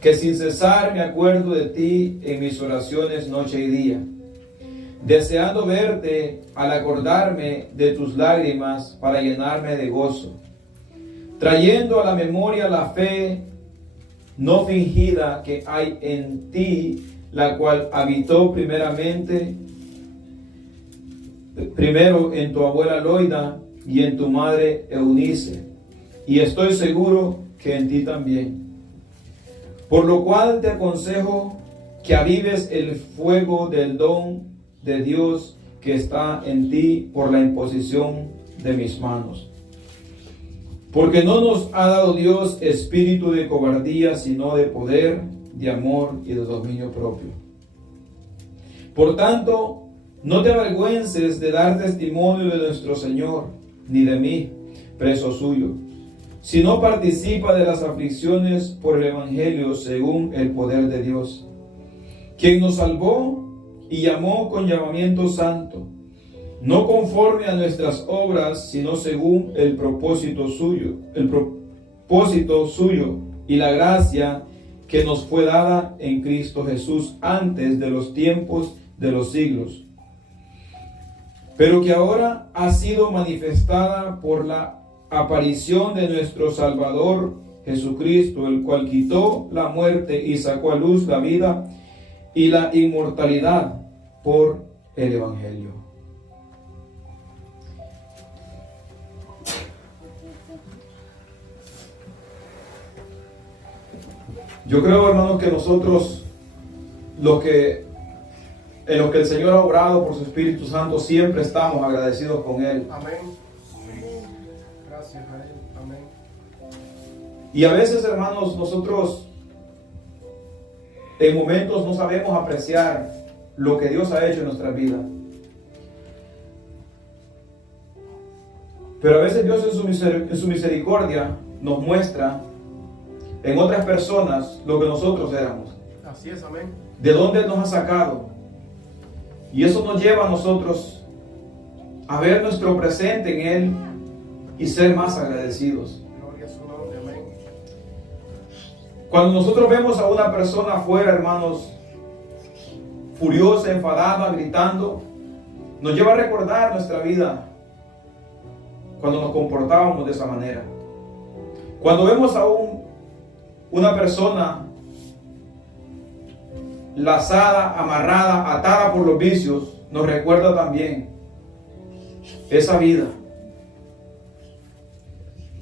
que sin cesar me acuerdo de ti en mis oraciones noche y día, deseando verte al acordarme de tus lágrimas para llenarme de gozo, trayendo a la memoria la fe no fingida que hay en ti, la cual habitó primero en tu abuela Loida y en tu madre Eunice, y estoy seguro que en ti también. Por lo cual te aconsejo que avives el fuego del don de Dios que está en ti por la imposición de mis manos. Porque no nos ha dado Dios espíritu de cobardía, sino de poder, de amor y de dominio propio. Por tanto, no te avergüences de dar testimonio de nuestro Señor, ni de mí, preso suyo, sino participa de las aflicciones por el Evangelio según el poder de Dios, quien nos salvó y llamó con llamamiento santo, no conforme a nuestras obras, sino según el propósito suyo y la gracia que nos fue dada en Cristo Jesús antes de los tiempos de los siglos, pero que ahora ha sido manifestada por la aparición de nuestro Salvador Jesucristo, el cual quitó la muerte y sacó a luz la vida y la inmortalidad por el Evangelio. Yo creo, hermanos, que nosotros, en lo que el Señor ha obrado por su Espíritu Santo, siempre estamos agradecidos con Él. Amén. Gracias a Él. Amén. Y a veces, hermanos, nosotros en momentos no sabemos apreciar lo que Dios ha hecho en nuestra vida. Pero a veces Dios en su misericordia nos muestra en otras personas lo que nosotros éramos. Así es, amén. De dónde Él nos ha sacado. Y eso nos lleva a nosotros a ver nuestro presente en Él y ser más agradecidos. Gloria a su nombre, amén. Cuando nosotros vemos a una persona afuera, hermanos, furiosa, enfadada, gritando, nos lleva a recordar nuestra vida cuando nos comportábamos de esa manera. Cuando vemos a una persona lazada, amarrada, atada por los vicios, nos recuerda también esa vida.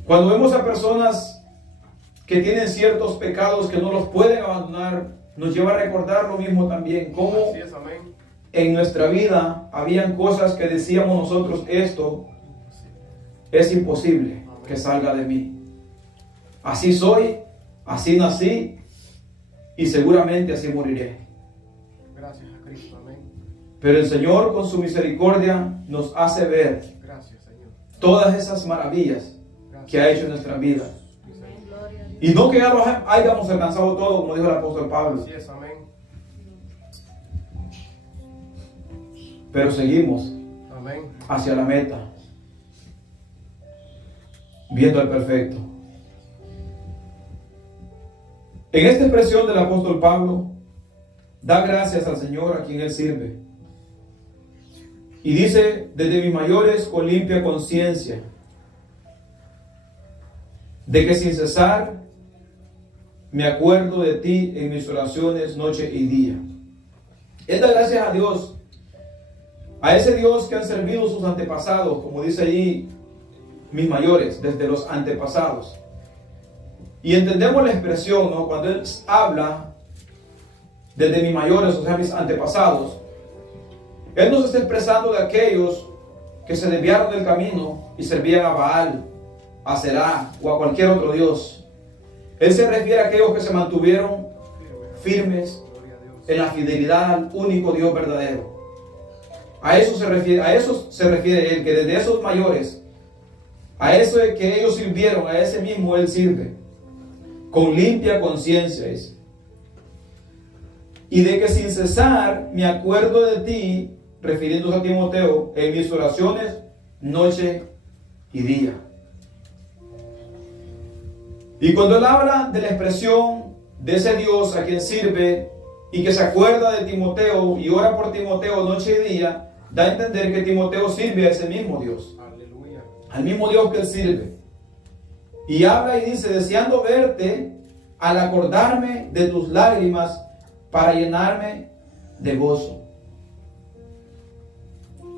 Cuando vemos a personas que tienen ciertos pecados que no los pueden abandonar, nos lleva a recordar lo mismo también, cómo Así es, amén. en nuestra vida habían cosas que decíamos nosotros, esto es imposible que salga de mí. Así soy, así nací y seguramente así moriré. Gracias a Cristo, amén. Pero el Señor con su misericordia nos hace ver Gracias, Señor. todas esas maravillas que ha hecho en nuestra vida. Y no que ya lo hayamos alcanzado todo, como dijo el apóstol Pablo. Así es, amén. Pero seguimos Amén. hacia la meta, viendo al perfecto. En esta expresión del apóstol Pablo, da gracias al Señor a quien Él sirve. Y dice, desde mis mayores con limpia conciencia, de que sin cesar me acuerdo de ti en mis oraciones noche y día. Él da gracias a Dios, a ese Dios que han servido sus antepasados, como dice ahí, mis mayores, desde los antepasados. Y entendemos la expresión, ¿no? Cuando Él habla desde mis mayores, o sea, mis antepasados, Él nos está expresando de aquellos que se desviaron del camino y servían a Baal, a Será o a cualquier otro Dios. Él se refiere a aquellos que se mantuvieron firmes en la fidelidad al único Dios verdadero. A eso se refiere Él, que desde esos mayores, a eso que ellos sirvieron, a ese mismo Él sirve, con limpia conciencia. Y de que sin cesar me acuerdo de ti, refiriéndose a Timoteo, en mis oraciones, noche y día. Y cuando Él habla de la expresión de ese Dios a quien sirve y que se acuerda de Timoteo y ora por Timoteo noche y día, da a entender que Timoteo sirve a ese mismo Dios. Aleluya. Al mismo Dios que él sirve. Y habla y dice, deseando verte al acordarme de tus lágrimas para llenarme de gozo.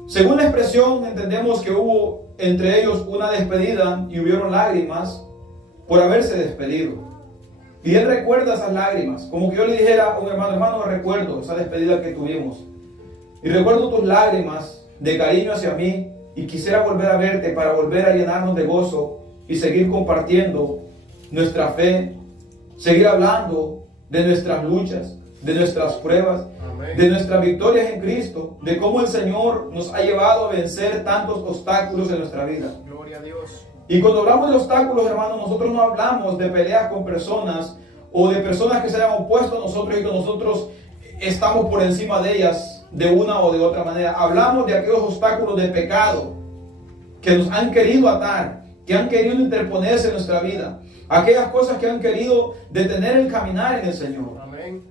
Según la expresión, entendemos que hubo entre ellos una despedida y hubieron lágrimas por haberse despedido. Y él recuerda esas lágrimas, como que yo le dijera a un hermano, recuerdo esa despedida que tuvimos. Y recuerdo tus lágrimas de cariño hacia mí y quisiera volver a verte para volver a llenarnos de gozo y seguir compartiendo nuestra fe, seguir hablando de nuestras luchas, de nuestras pruebas, Amén. de nuestras victorias en Cristo, de cómo el Señor nos ha llevado a vencer tantos obstáculos en nuestra vida. Gloria a Dios. Y cuando hablamos de obstáculos, hermanos, nosotros no hablamos de peleas con personas o de personas que se hayan opuesto a nosotros y que nosotros estamos por encima de ellas de una o de otra manera. Hablamos de aquellos obstáculos de pecado que nos han querido atar, que han querido interponerse en nuestra vida, aquellas cosas que han querido detener el caminar en el Señor. Amén.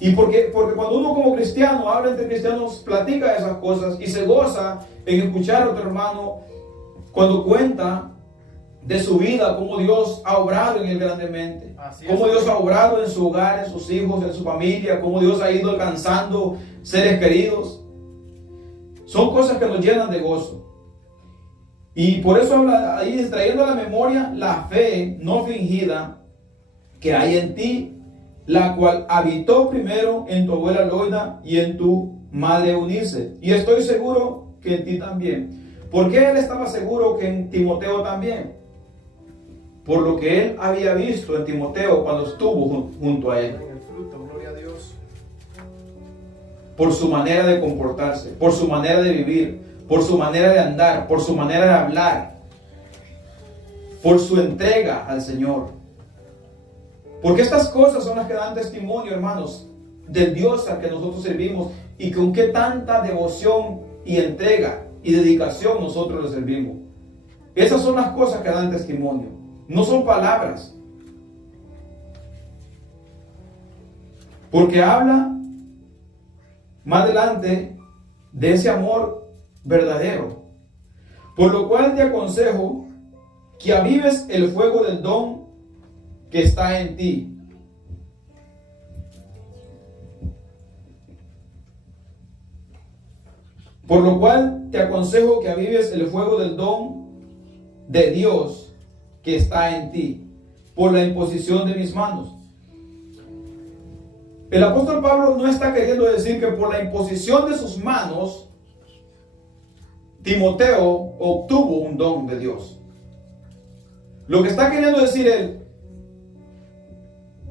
Y porque cuando uno como cristiano habla entre cristianos, platica esas cosas y se goza en escuchar a otro hermano cuando cuenta de su vida, cómo Dios ha obrado en él grandemente, cómo Dios ha obrado en su hogar, en sus hijos, en su familia, cómo Dios ha ido alcanzando seres queridos. Son cosas que nos llenan de gozo. Y por eso habla ahí, trayendo a la memoria la fe no fingida que hay en ti, la cual habitó primero en tu abuela Loida y en tu madre Eunice. Y estoy seguro que en ti también. ¿Por qué él estaba seguro que en Timoteo también? Por lo que él había visto en Timoteo cuando estuvo junto a él. En el fruto, gloria a Dios. Por su manera de comportarse, por su manera de vivir, por su manera de andar, por su manera de hablar, por su entrega al Señor. Porque estas cosas son las que dan testimonio, hermanos, del Dios al que nosotros servimos y con qué tanta devoción y entrega y dedicación nosotros le servimos. Esas son las cosas que dan testimonio, no son palabras. Porque habla más adelante de ese amor verdadero. Por lo cual te aconsejo que avives el fuego del don que está en ti. Por lo cual te aconsejo que avives el fuego del don de Dios que está en ti, por la imposición de mis manos. El apóstol Pablo no está queriendo decir que por la imposición de sus manos Timoteo obtuvo un don de Dios. Lo que está queriendo decir él,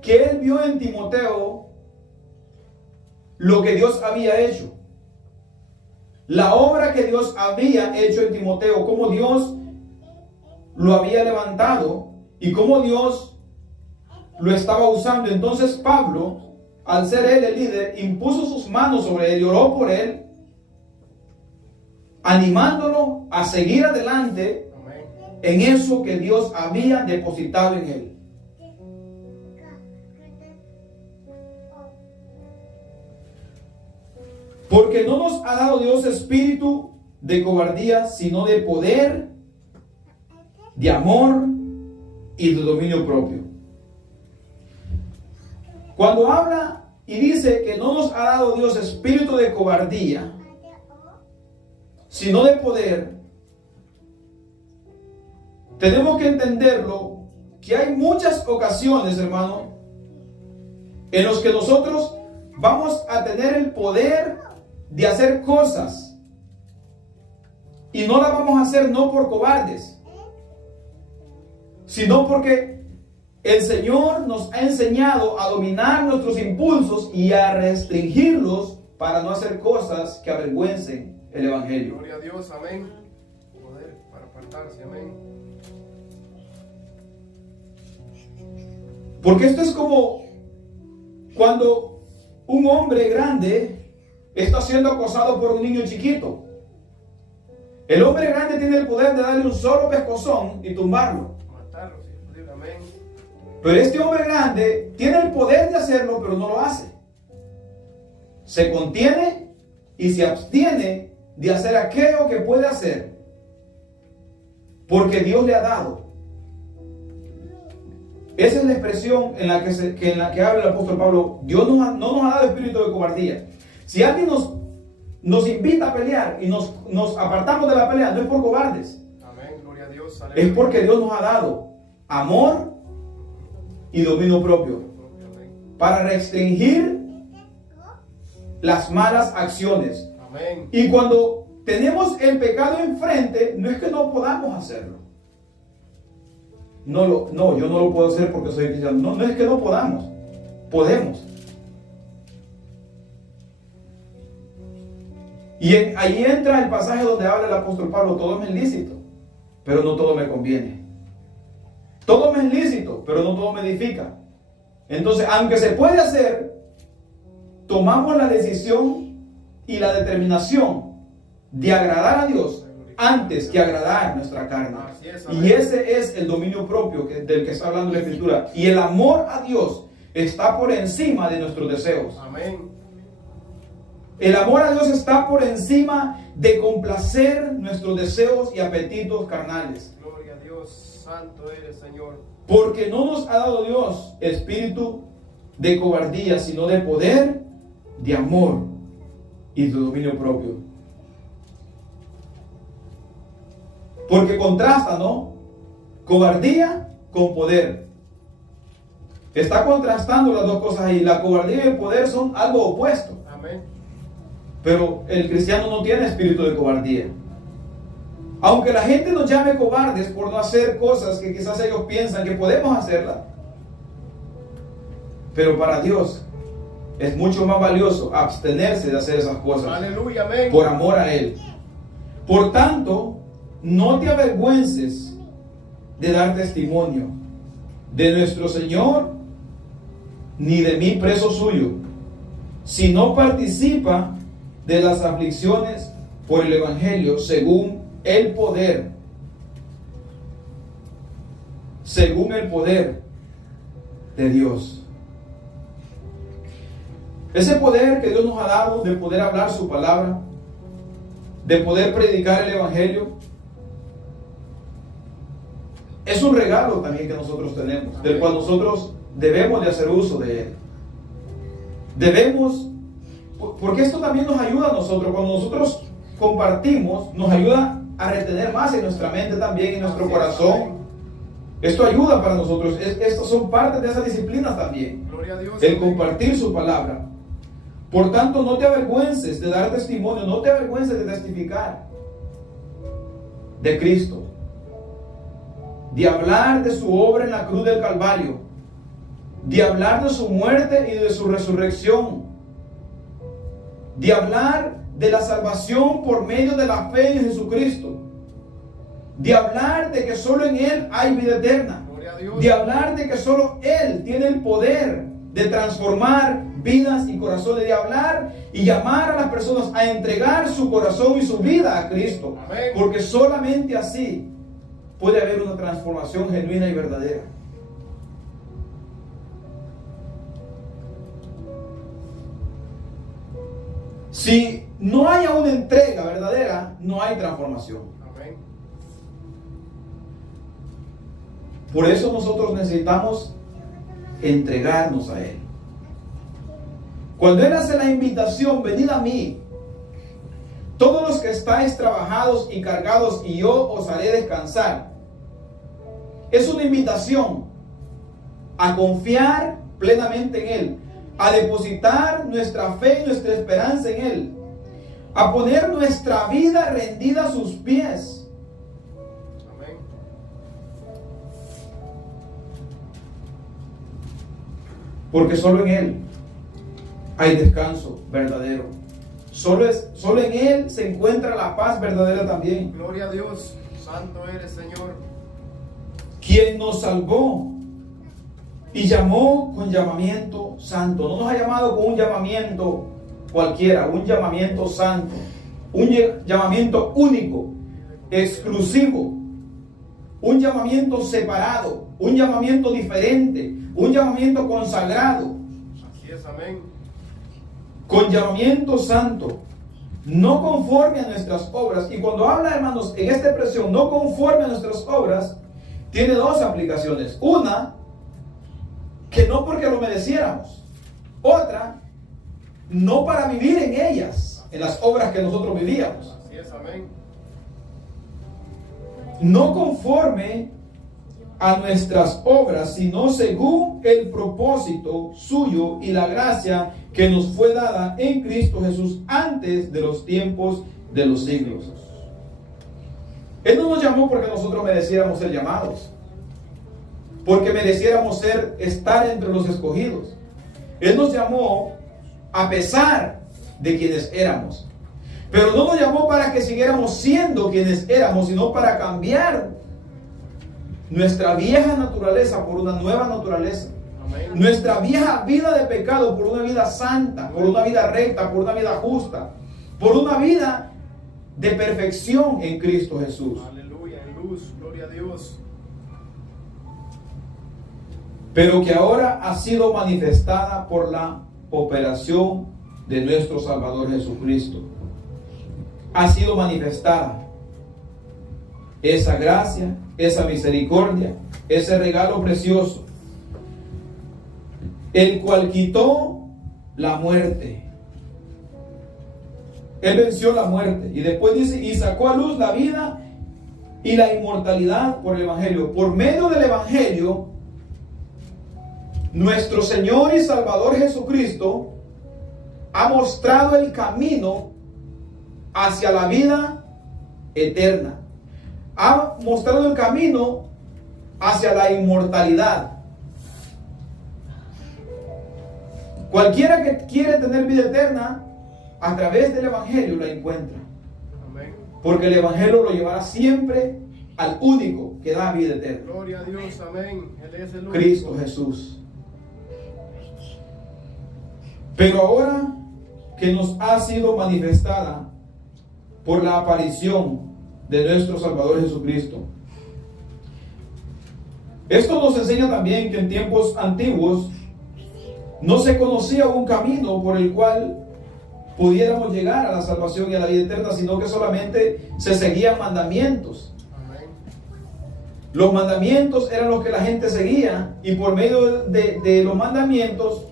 que él vio en Timoteo lo que Dios había hecho, la obra que Dios había hecho en Timoteo, cómo Dios lo había levantado y cómo Dios lo estaba usando. Entonces Pablo, al ser él el líder, impuso sus manos sobre él y oró por él, animándolo a seguir adelante en eso que Dios había depositado en él. Porque no nos ha dado Dios espíritu de cobardía, sino de poder, de amor y de dominio propio. Cuando habla y dice que no nos ha dado Dios espíritu de cobardía, sino de poder, tenemos que entenderlo, que hay muchas ocasiones, hermano, en los que nosotros vamos a tener el poder de hacer cosas y no las vamos a hacer no por cobardes, sino porque el Señor nos ha enseñado a dominar nuestros impulsos y a restringirlos para no hacer cosas que avergüencen el Evangelio. Gloria a Dios, amén. Poder para apartarse, amén. Porque esto es como cuando un hombre grande está siendo acosado por un niño chiquito. El hombre grande tiene el poder de darle un solo pescozón y tumbarlo. Matarlo, si es posible, amén. Pero este hombre grande tiene el poder de hacerlo, pero no lo hace. Se contiene y se abstiene de hacer aquello que puede hacer, porque Dios le ha dado. Esa es la expresión en la que habla el apóstol Pablo. Dios no nos ha dado espíritu de cobardía. Si alguien nos invita a pelear y nos apartamos de la pelea, no es por cobardes. Amén, gloria a Dios. Es porque Dios nos ha dado amor y dominio propio para restringir las malas acciones. Amén. Y cuando tenemos el pecado enfrente, no es que no podamos hacerlo. No, yo no lo puedo hacer porque soy cristiano. No es que no podamos. Podemos. Y ahí entra el pasaje donde habla el apóstol Pablo: todo me es lícito, pero no todo me conviene. Todo me es lícito, pero no todo me edifica. Entonces, aunque se puede hacer, tomamos la decisión y la determinación de agradar a Dios antes que agradar nuestra carne. Y ese es el dominio propio del que está hablando la Escritura. Y el amor a Dios está por encima de nuestros deseos. Amén. El amor a Dios está por encima de complacer nuestros deseos y apetitos carnales. Gloria a Dios, santo eres, Señor. Porque no nos ha dado Dios espíritu de cobardía, sino de poder, de amor y de dominio propio. Porque contrasta, ¿no? Cobardía con poder. Está contrastando las dos cosas ahí. La cobardía y el poder son algo opuesto. Amén. Pero el cristiano no tiene espíritu de cobardía. Aunque la gente nos llame cobardes por no hacer cosas que quizás ellos piensan que podemos hacerlas, pero para Dios es mucho más valioso abstenerse de hacer esas cosas. Aleluya, amén. Por amor a Él. Por tanto, no te avergüences de dar testimonio de nuestro Señor, ni de mí preso suyo, sino participa de las aflicciones por el Evangelio según el poder de Dios. Ese poder que Dios nos ha dado de poder hablar su palabra, de poder predicar el Evangelio, es un regalo también que nosotros tenemos, del cual nosotros debemos de hacer uso de él. Porque esto también nos ayuda a nosotros. Cuando nosotros compartimos, nos ayuda a retener más en nuestra mente también, en nuestro corazón. Esto ayuda para nosotros. Estas son partes de esas disciplinas también. Gloria a Dios. El compartir su palabra. Por tanto, no te avergüences de dar testimonio, no te avergüences de testificar de Cristo, de hablar de su obra en la cruz del Calvario, de hablar de su muerte y de su resurrección, de hablar de la salvación por medio de la fe en Jesucristo, de hablar de que solo en Él hay vida eterna, de hablar de que solo Él tiene el poder de transformar vidas y corazones, de hablar y llamar a las personas a entregar su corazón y su vida a Cristo. Amén. Porque solamente así puede haber una transformación genuina y verdadera. Si no hay una entrega verdadera, no hay transformación. Amén. Por eso nosotros necesitamos entregarnos a Él. Cuando Él hace la invitación, venid a mí, todos los que estáis trabajados y cargados, y yo os haré descansar. Es una invitación a confiar plenamente en Él, a depositar nuestra fe y nuestra esperanza en Él, a poner nuestra vida rendida a sus pies. Amén. Porque solo en Él hay descanso verdadero. Solo en Él se encuentra la paz verdadera también. Gloria a Dios, santo eres, Señor. Quien nos salvó y llamó con llamamiento santo. No nos ha llamado con un llamamiento cualquiera, un llamamiento santo, un llamamiento único, exclusivo, un llamamiento separado, un llamamiento diferente, un llamamiento consagrado, Así es, amén. con llamamiento santo, no conforme a nuestras obras. Y cuando habla, hermanos, en esta expresión, no conforme a nuestras obras, tiene dos aplicaciones. Una, que no porque lo mereciéramos. Otra, no para vivir en ellas, en las obras que nosotros vivíamos. Así es, amén. No conforme a nuestras obras, sino según el propósito suyo y la gracia que nos fue dada en Cristo Jesús antes de los tiempos de los siglos. Él no nos llamó porque nosotros mereciéramos ser llamados, porque mereciéramos estar entre los escogidos. Él nos llamó a pesar de quienes éramos, pero no nos llamó para que siguiéramos siendo quienes éramos, sino para cambiar nuestra vieja naturaleza por una nueva naturaleza. Amén. Nuestra vieja vida de pecado por una vida santa, por una vida recta, por una vida justa, por una vida de perfección en Cristo Jesús. Aleluya, en luz, gloria a Dios. Pero que ahora ha sido manifestada por la operación de nuestro Salvador Jesucristo. Ha sido manifestada esa gracia, esa misericordia, ese regalo precioso, el cual quitó la muerte. Él venció la muerte. Y después dice, y sacó a luz la vida y la inmortalidad por el Evangelio. Por medio del Evangelio, nuestro Señor y Salvador Jesucristo ha mostrado el camino hacia la vida eterna. Ha mostrado el camino hacia la inmortalidad. Cualquiera que quiere tener vida eterna, a través del Evangelio la encuentra. Amén. Porque el Evangelio lo llevará siempre al único que da vida eterna. Gloria a Dios, amén. Él es el único. Cristo Jesús. Pero ahora que nos ha sido manifestada por la aparición de nuestro Salvador Jesucristo. Esto nos enseña también que en tiempos antiguos no se conocía un camino por el cual pudiéramos llegar a la salvación y a la vida eterna, sino que solamente se seguían mandamientos. Amén. Los mandamientos eran los que la gente seguía, y por medio de los mandamientos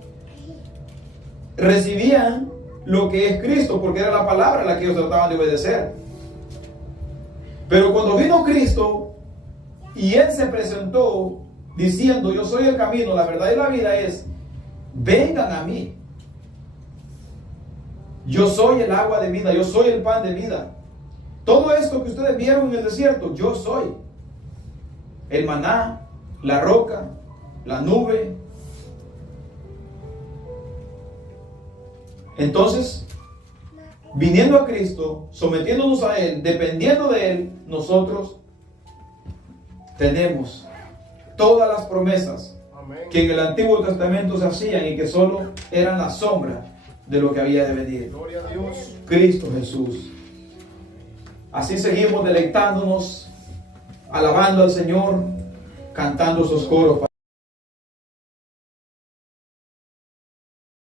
recibían lo que es Cristo, porque era la palabra la que ellos trataban de obedecer. Pero cuando vino Cristo y Él se presentó diciendo, yo soy el camino, la verdad y la vida, es, vengan a mí. Yo soy el agua de vida, yo soy el pan de vida. Todo esto que ustedes vieron en el desierto, yo soy. El maná, la roca, la nube. Entonces, viniendo a Cristo, sometiéndonos a Él, dependiendo de Él, nosotros tenemos todas las promesas Amén. que en el Antiguo Testamento se hacían y que solo eran la sombra de lo que había de venir. Gloria a Dios. Cristo Jesús. Así seguimos deleitándonos, alabando al Señor, cantando esos coros para